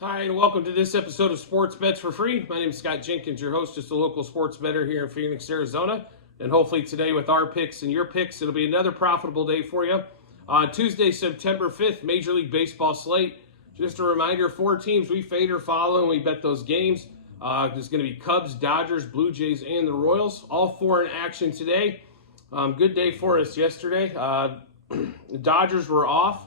Hi, and welcome to this episode of Sports Bets for Free. My name is Scott Jenkins, your host, just a local sports bettor here in Phoenix, Arizona. And hopefully today with our picks and your picks, it'll be another profitable day for you. On Tuesday, September 5th, Major League Baseball slate. Just a reminder, 4 teams we fade or follow and we bet those games. There's going to be Cubs, Dodgers, Blue Jays, and the Royals. All 4 in action today. Good day for us yesterday. The Dodgers were off.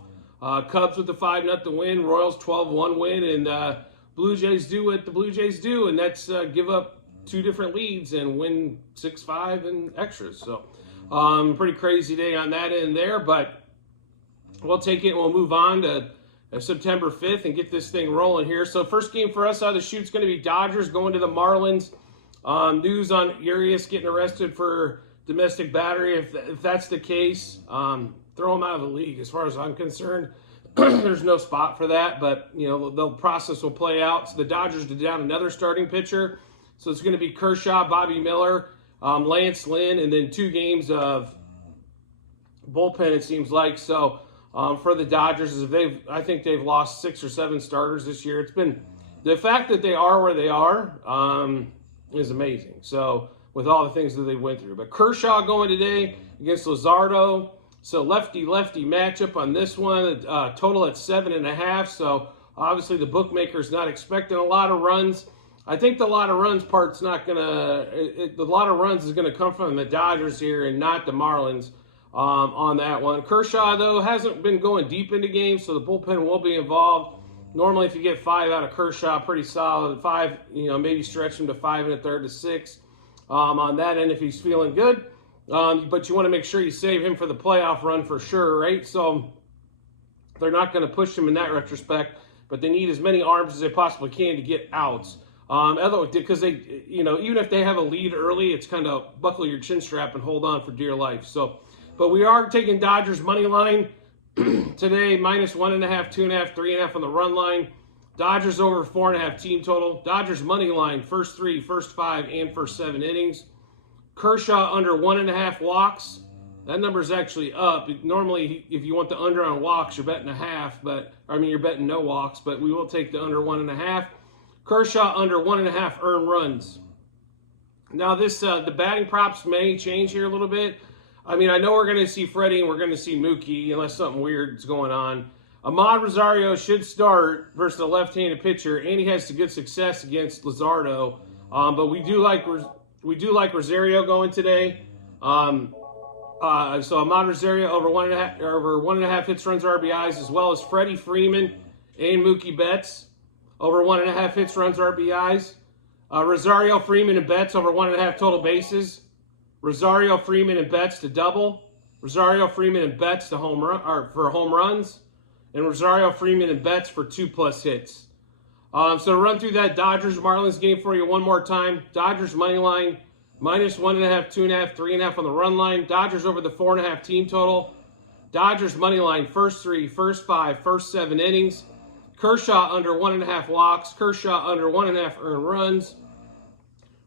Cubs with the 5-0 win, Royals 12-1 win, and Blue Jays do what the Blue Jays do, and that's give up 2 different leads and win 6-5 and extras. So pretty crazy day on that end there, but we'll take it and we'll move on to September 5th and get this thing rolling here. So first game for us out of the chute is going to be Dodgers going to the Marlins. News on Urias getting arrested for domestic battery. If that's the case, throw him out of the league. As far as I'm concerned, there's no spot for that, but the process will play out. So the Dodgers did down another starting pitcher, so it's going to be Kershaw, Bobby Miller, Lance Lynn, and then 2 games of bullpen, it seems like. So for the Dodgers, I think they've lost 6 or 7 starters this year. It's been the fact that they are where they are is amazing. So with all the things that they went through, but Kershaw going today against Luzardo. So lefty-lefty matchup on this one, total at 7.5. So obviously the bookmaker's not expecting a lot of runs. I think the lot of runs part's not the lot of runs is gonna come from the Dodgers here and not the Marlins on that one. Kershaw though hasn't been going deep into games, so the bullpen will be involved. Normally, if you get 5 out of Kershaw, pretty solid. 5, maybe stretch him to 5 1/3 to 6 on that end if he's feeling good. But you want to make sure you save him for the playoff run for sure, right? So they're not going to push him in that retrospect, but they need as many arms as they possibly can to get outs. Because they, even if they have a lead early, it's kind of buckle your chin strap and hold on for dear life. So, but we are taking Dodgers money line today, -1.5, 2.5, 3.5 on the run line. Dodgers over 4.5 team total. Dodgers money line, first 3, first 5, and first 7 innings. Kershaw under 1.5 walks. That number is actually up. Normally, if you want the under on walks, you're betting you're betting no walks, but we will take the under 1.5. Kershaw under 1.5 earned runs. Now, the batting props may change here a little bit. I know we're going to see Freddie and we're going to see Mookie unless something weird is going on. Ahmad Rosario should start versus a left-handed pitcher, and he has some good success against Luzardo. But we do like Rosario going today. So Ahmad Rosario over 1.5 hits, runs, RBIs, as well as Freddie Freeman and Mookie Betts over 1.5 hits, runs, RBIs. Rosario, Freeman, and Betts over 1.5 total bases. Rosario, Freeman, and Betts to double. Rosario, Freeman, and Betts to for home runs. And Rosario, Freeman, and Betts for 2+ hits. So to run through that Dodgers-Marlins game for you one more time. Dodgers money line, -1.5, 2.5, 3.5 on the run line. Dodgers over the 4.5 team total. Dodgers money line, first 3, first 5, first 7 innings. Kershaw under 1.5 walks. Kershaw under 1.5 earned runs.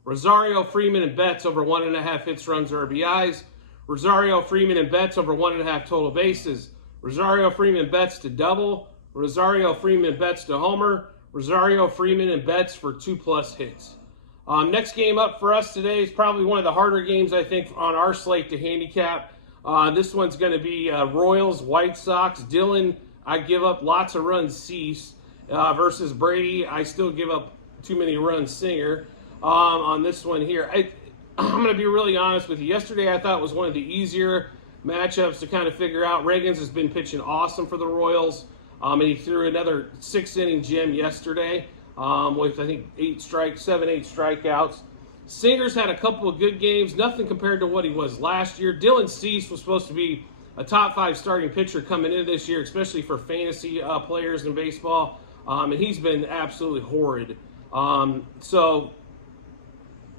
Rosario, Freeman, and Betts over 1.5 hits, runs, RBIs. Rosario, Freeman, and Betts over 1.5 total bases. Rosario, Freeman, Betts to double. Rosario, Freeman, Betts to homer. Rosario, Freeman, and Betts for 2+ hits. Next game up for us today is probably one of the harder games, I think, on our slate to handicap. This one's going to be Royals, White Sox. Dylan, I give up lots of runs, Cease, versus Brady. I still give up too many runs, Singer, on this one here. I'm going to be really honest with you. Yesterday, I thought was one of the easier matchups to kind of figure out. Reagans has been pitching awesome for the Royals. And he threw another 6-inning gem yesterday with, I think, 7, 8 strikeouts. Singer's had a couple of good games, nothing compared to what he was last year. Dylan Cease was supposed to be a top 5 starting pitcher coming into this year, especially for fantasy players in baseball, and he's been absolutely horrid. So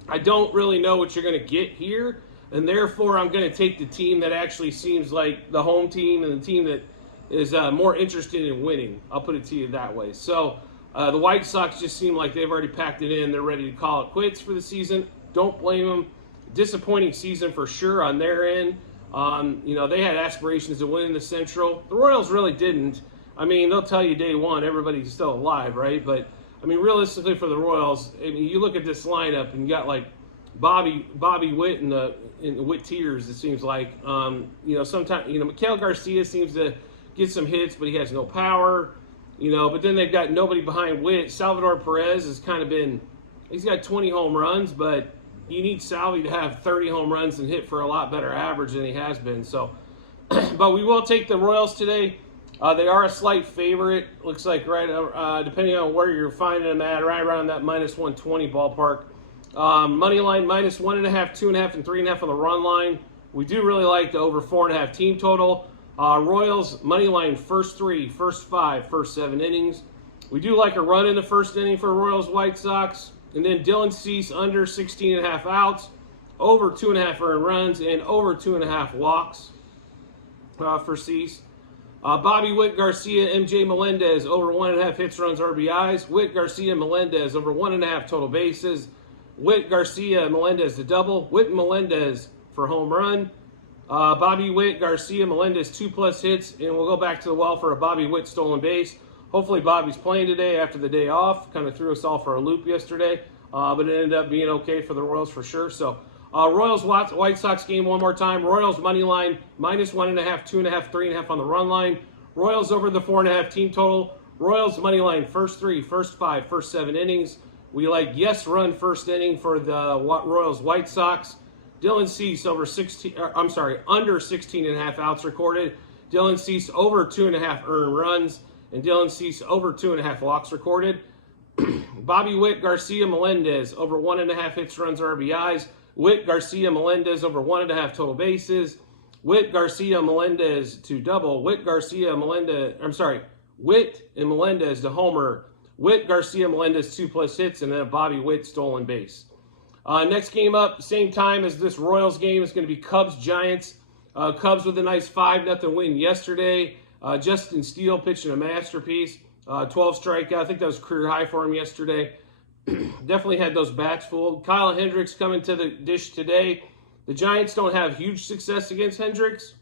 I don't really know what you're going to get here, and therefore I'm going to take the team that actually seems like the home team and the team that is more interested in winning. I'll put it to you that way. So the White Sox just seem like they've already packed it in. They're ready to call it quits for the season. Don't blame them. Disappointing season for sure on their end. They had aspirations of winning the Central. The Royals really didn't. I mean, they'll tell you day one everybody's still alive, right? But I mean, realistically for the Royals, I mean, you look at this lineup and you got like Bobby Witt in the Witt tears. It seems like sometimes Miguel Garcia seems to get some hits, but he has no power. But then they've got nobody behind Witt. Salvador Perez has kind of been. He's got 20 home runs, but you need Salvi to have 30 home runs and hit for a lot better average than he has been. So, but we will take the Royals today. They are a slight favorite. Looks like right, depending on where you're finding them at, right around that minus 120 ballpark. Money line minus 1.5, 2.5, and 3.5 on the run line. We do really like the over 4.5 team total. Royals money line first 3, first 5, first 7 innings. We do like a run in the first inning for Royals White Sox. And then Dylan Cease under 16.5 outs, over 2.5 earned runs, and over 2.5 walks for Cease. Bobby Witt Garcia, MJ Melendez over 1.5 hits, runs, RBIs. Witt Garcia Melendez over 1.5 total bases. Witt Garcia Melendez to double. Witt Melendez for home run. Bobby Witt Garcia Melendez 2+ hits, and we'll go back to the well for a Bobby Witt stolen base. Hopefully Bobby's playing today after the day off. Kind of threw us all for a loop yesterday, but it ended up being okay for the Royals for sure. So Royals White Sox game one more time. Royals money line minus 1.5, 2.5, 3.5 on the run line. Royals over the 4.5 team total. Royals money line first 3, first 5, first 7 innings. We like yes run first inning for the Royals White Sox. Dylan Cease over under 16.5 outs recorded. Dylan Cease over 2.5 earned runs. And Dylan Cease over 2.5 walks recorded. Bobby Witt Garcia Melendez over 1.5 hits, runs, RBIs. Witt Garcia Melendez over 1.5 total bases. Witt Garcia Melendez to double. Witt and Melendez to homer. Witt Garcia Melendez 2+ hits, and then a Bobby Witt stolen base. Next game up, same time as this Royals game, is going to be Cubs Giants. Cubs with a nice 5-0 win yesterday. Justin Steele pitching a masterpiece. 12 strikeout. I think that was career high for him yesterday. Definitely had those bats fooled. Kyle Hendricks coming to the dish today. The Giants don't have huge success against Hendricks.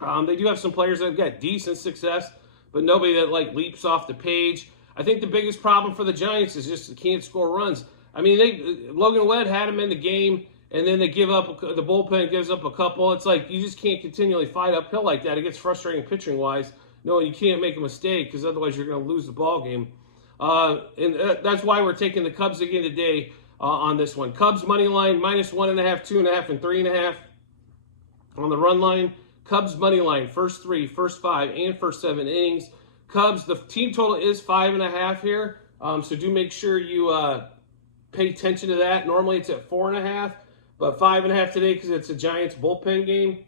They do have some players that have got decent success, but nobody that leaps off the page. I think the biggest problem for the Giants is just they can't score runs. I mean, Logan Webb had him in the game, and then they give up, the bullpen gives up a couple. It's like you just can't continually fight uphill like that. It gets frustrating pitching-wise. No, you can't make a mistake because otherwise you're going to lose the ball game. And that's why we're taking the Cubs again today on this one. Cubs money line minus 1.5, 2.5, and 3.5 on the run line. Cubs money line first 3, first 5, and first 7 innings. Cubs, the team total is 5.5 here, so do make sure you pay attention to that. Normally it's at 4.5, but 5.5 today because it's a Giants bullpen game.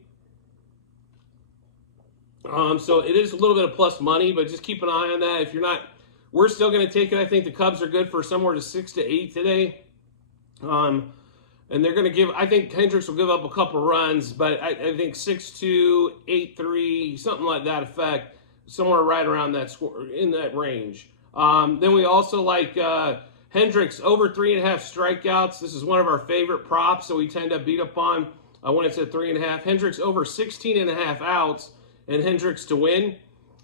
So it is a little bit of plus money, but just keep an eye on that. If you're not, we're still going to take it. I think the Cubs are good for somewhere to 6 to 8 today. And they're going to give, I think Hendricks will give up a couple runs, but I think 6-2, 8-3, something like that effect, somewhere right around that score, in that range. Then we also like Hendricks over 3.5 strikeouts. This is one of our favorite props, so we tend to beat up on when it's at 3.5. Hendricks over 16.5 outs, and Hendricks to win.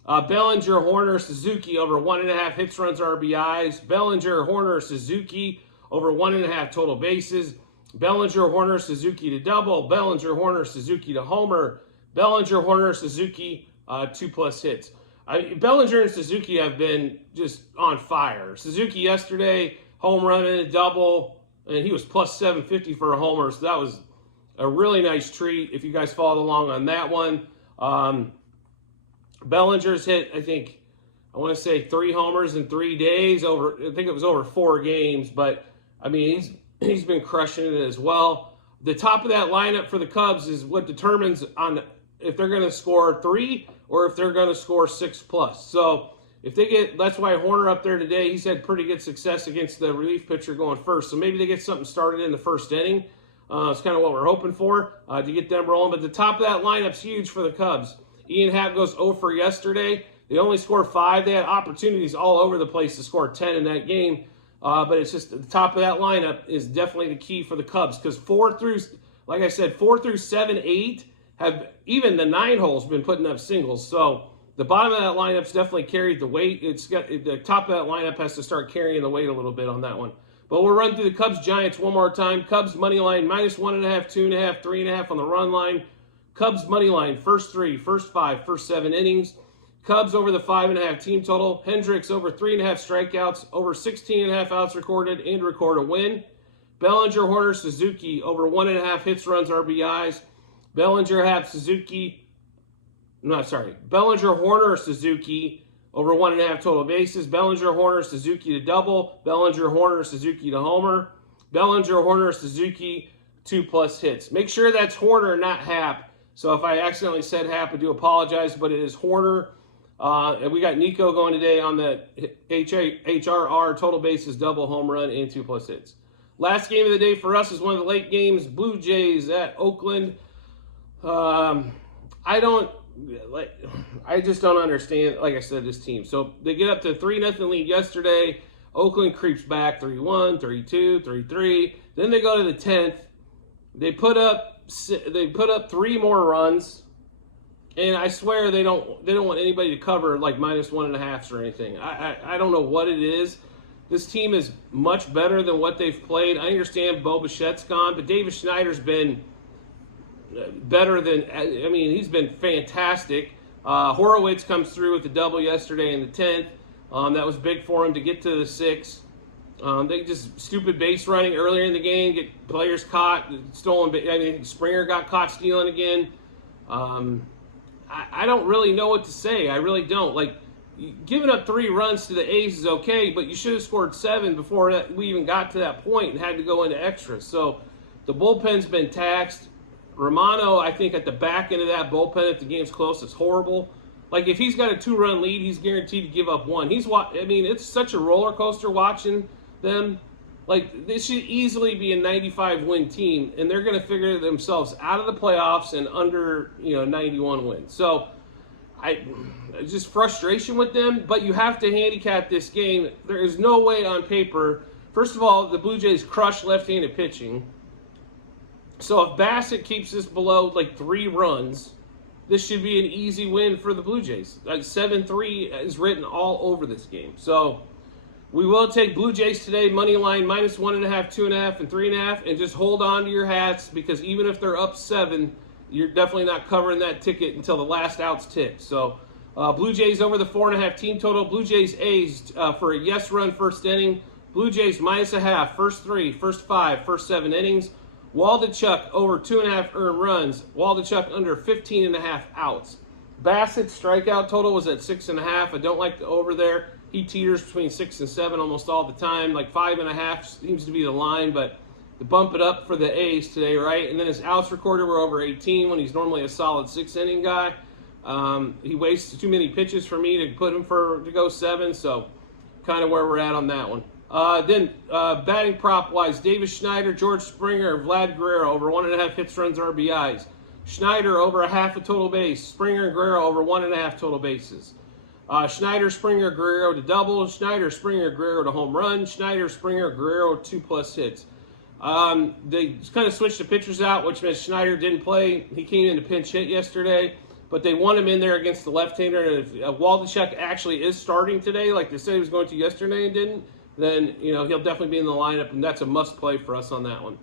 Bellinger, Horner, Suzuki over 1.5 hits, runs, RBIs. Bellinger, Horner, Suzuki over 1.5 total bases. Bellinger, Horner, Suzuki to double. Bellinger, Horner, Suzuki to homer. Bellinger, Horner, Suzuki 2+ hits. Bellinger and Suzuki have been just on fire. Suzuki yesterday, home run and a double, and he was plus 750 for a homer, so that was a really nice treat if you guys followed along on that one. Bellinger's hit, I want to say 3 homers in 3 days. I think it was over 4 games, but I mean, he's been crushing it as well. The top of that lineup for the Cubs is what determines on if they're going to score 3 or if they're going to score 6+. So if they get, that's why Horner up there today, he's had pretty good success against the relief pitcher going first. So maybe they get something started in the first inning. It's kind of what we're hoping for to get them rolling. But the top of that lineup's huge for the Cubs. Ian Happ goes 0 for yesterday. They only scored 5. They had opportunities all over the place to score 10 in that game. But it's just the top of that lineup is definitely the key for the Cubs because 4 through 7, 8 have even the 9 holes been putting up singles. So The bottom of that lineup's definitely carried the weight. It's got the top of that lineup has to start carrying the weight a little bit on that one. But we'll run through the Cubs Giants one more time. Cubs money line -1.5, 2.5, 3.5 on the run line. Cubs money line first 3, first 5, first 7 innings. Cubs over the 5.5 team total. Hendricks over 3.5 strikeouts, over 16.5 outs recorded, and record a win. Bellinger, Horner, Suzuki over 1.5 hits, runs, RBIs. Bellinger, Horner, Suzuki over 1.5 total bases. Bellinger, Horner, Suzuki to double. Bellinger, Horner, Suzuki to homer. Bellinger, Horner, Suzuki 2+ hits. Make sure that's Horner, not Happ. So if I accidentally said Happ, I do apologize, but it is Horner. And we got Nico going today on the HRR, total bases, double, home run, and 2+ hits. Last game of the day for us is one of the late games, Blue Jays at Oakland. I just don't understand, like I said, this team. So they get up to 3-0 lead yesterday. Oakland creeps back 3-1, 3-2, 3-3. Then they go to the 10th. They put up 3 more runs, and I swear they don't want anybody to cover like -1.5s or anything. I don't know what it is. This team is much better than what they've played. I understand Bo Bichette's gone, but David Schneider's been better than, I mean, he's been fantastic. Horowitz comes through with the double yesterday in the 10th. That was big for him to get to the 6th. They just stupid base running earlier in the game, get players caught, stolen. I mean, Springer got caught stealing again. I don't really know what to say. I really don't. Like, giving up 3 runs to the A's is okay, but you should have scored 7 before we even got to that point and had to go into extras. So the bullpen's been taxed. Romano, I think at the back end of that bullpen, if the game's close, is horrible. Like, if he's got a 2-run lead, he's guaranteed to give up 1. I mean, it's such a roller coaster watching them. Like, this should easily be a 95-win team, and they're going to figure themselves out of the playoffs and under, 91 wins. So, just frustration with them, but you have to handicap this game. There is no way on paper. First of all, the Blue Jays crush left-handed pitching. So if Bassett keeps this below like 3 runs, this should be an easy win for the Blue Jays. Like 7-3 is written all over this game. So we will take Blue Jays today, money line -1.5, 2.5, and 3.5, and just hold on to your hats, because even if they're up 7, you're definitely not covering that ticket until the last out's ticked. So Blue Jays over the 4.5 team total. Blue Jays A's for a yes run first inning. Blue Jays -0.5, first 3, first 5, first 7 innings. Waldichuk over 2.5 earned runs. Waldichuk under 15.5 outs. Bassett's strikeout total was at 6.5. I don't like the over there. He teeters between 6 and 7 almost all the time. Like 5.5 seems to be the line, but to bump it up for the A's today, right? And then his outs recorded were over 18 when he's normally a solid 6-inning guy. He wastes too many pitches for me to put him to go 7, so kind of where we're at on that one. Then batting prop wise, Davis Schneider, George Springer, Vlad Guerrero over 1.5 hits, runs, RBIs. Schneider over 1/2 a total base. Springer and Guerrero over 1.5 total bases. Schneider, Springer, Guerrero to double. Schneider, Springer, Guerrero to home run. Schneider, Springer, Guerrero 2+ hits. They kind of switched the pitchers out, which meant Schneider didn't play. He came in to pinch hit yesterday, but they want him in there against the left-hander. And if Waldichuk actually is starting today, like they said he was going to yesterday and didn't, then he'll definitely be in the lineup, and that's a must-play for us on that one.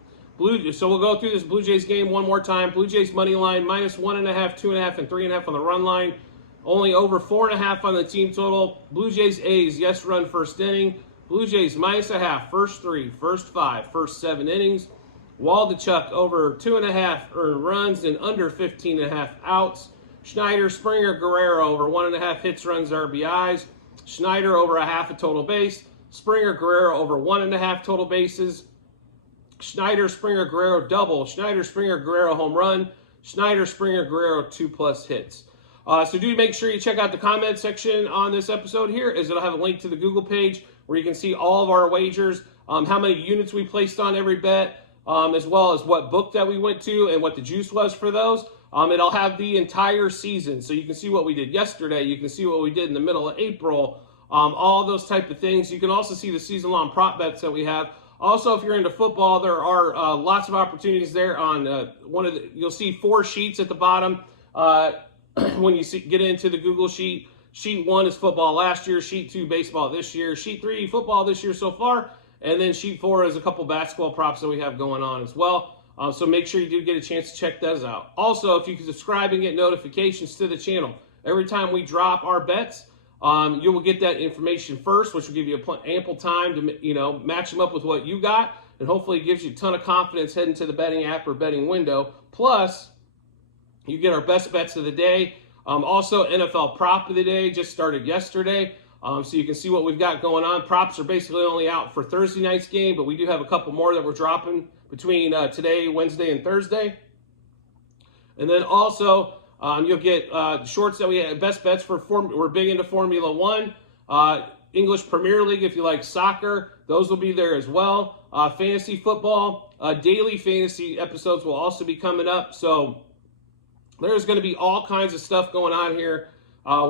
So we'll go through this Blue Jays game one more time. Blue Jays money line -1.5, 2.5, and 3.5 on the run line. Only over 4.5 on the team total. Blue Jays A's yes run first inning. Blue Jays -0.5, first 3, first 5, first 7 innings. Waldichuk over 2.5 earned runs and under 15.5 outs. Schneider, Springer, Guerrero over 1.5 hits, runs, RBIs. Schneider over 1/2 a total base. Springer, Guerrero over 1.5 total bases. Schneider, Springer, Guerrero double. Schneider, Springer, Guerrero home run. Schneider, Springer, Guerrero 2+ hits. So do make sure you check out the comment section on this episode here, as it'll have a link to the Google page where you can see all of our wagers, how many units we placed on every bet, as well as what book that we went to and what the juice was for those. It'll have the entire season, so you can see what we did yesterday. You can see what we did in the middle of April. All those type of things. You can also see the season-long prop bets that we have. Also, if you're into football, there are lots of opportunities there on you'll see 4 sheets at the bottom. when you get into the Google sheet. Sheet 1 is football last year, sheet 2 baseball this year, sheet 3 football this year so far, and then sheet 4 is a couple basketball props that we have going on as well. So make sure you do get a chance to check those out. Also, if you can subscribe and get notifications to the channel, every time we drop our bets, you will get that information first, which will give you ample time to match them up with what you got, and hopefully it gives you a ton of confidence heading to the betting app or betting window. Plus, you get our best bets of the day. Also, NFL prop of the day just started yesterday, so you can see what we've got going on. Props are basically only out for Thursday night's game, but we do have a couple more that we're dropping between today, Wednesday, and Thursday. And then also, you'll get shorts that we have, best bets for we're big into Formula One, English Premier League if you like soccer. Those will be there as well. Fantasy football, daily fantasy episodes will also be coming up. So there's going to be all kinds of stuff going on here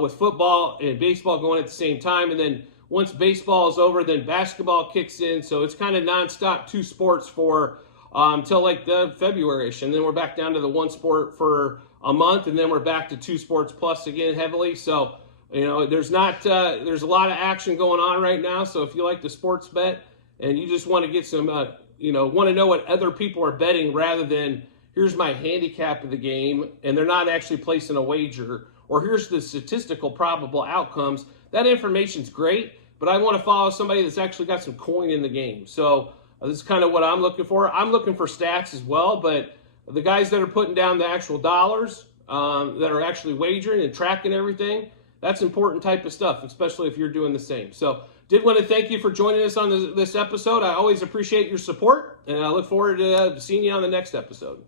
with football and baseball going at the same time. And then once baseball is over, then basketball kicks in. So it's kind of nonstop 2 sports for until like the February-ish. And then we're back down to the 1 sport for a month. And then we're back to 2 sports plus again heavily. So, there's a lot of action going on right now. So if you like the sports bet and you just want to get some, want to know what other people are betting rather than here's my handicap of the game, and they're not actually placing a wager, or here's the statistical probable outcomes. That information's great, but I want to follow somebody that's actually got some coin in the game. So this is kind of what I'm looking for. I'm looking for stats as well, but the guys that are putting down the actual dollars, that are actually wagering and tracking everything, that's important type of stuff, especially if you're doing the same. So did want to thank you for joining us on this episode. I always appreciate your support, and I look forward to seeing you on the next episode.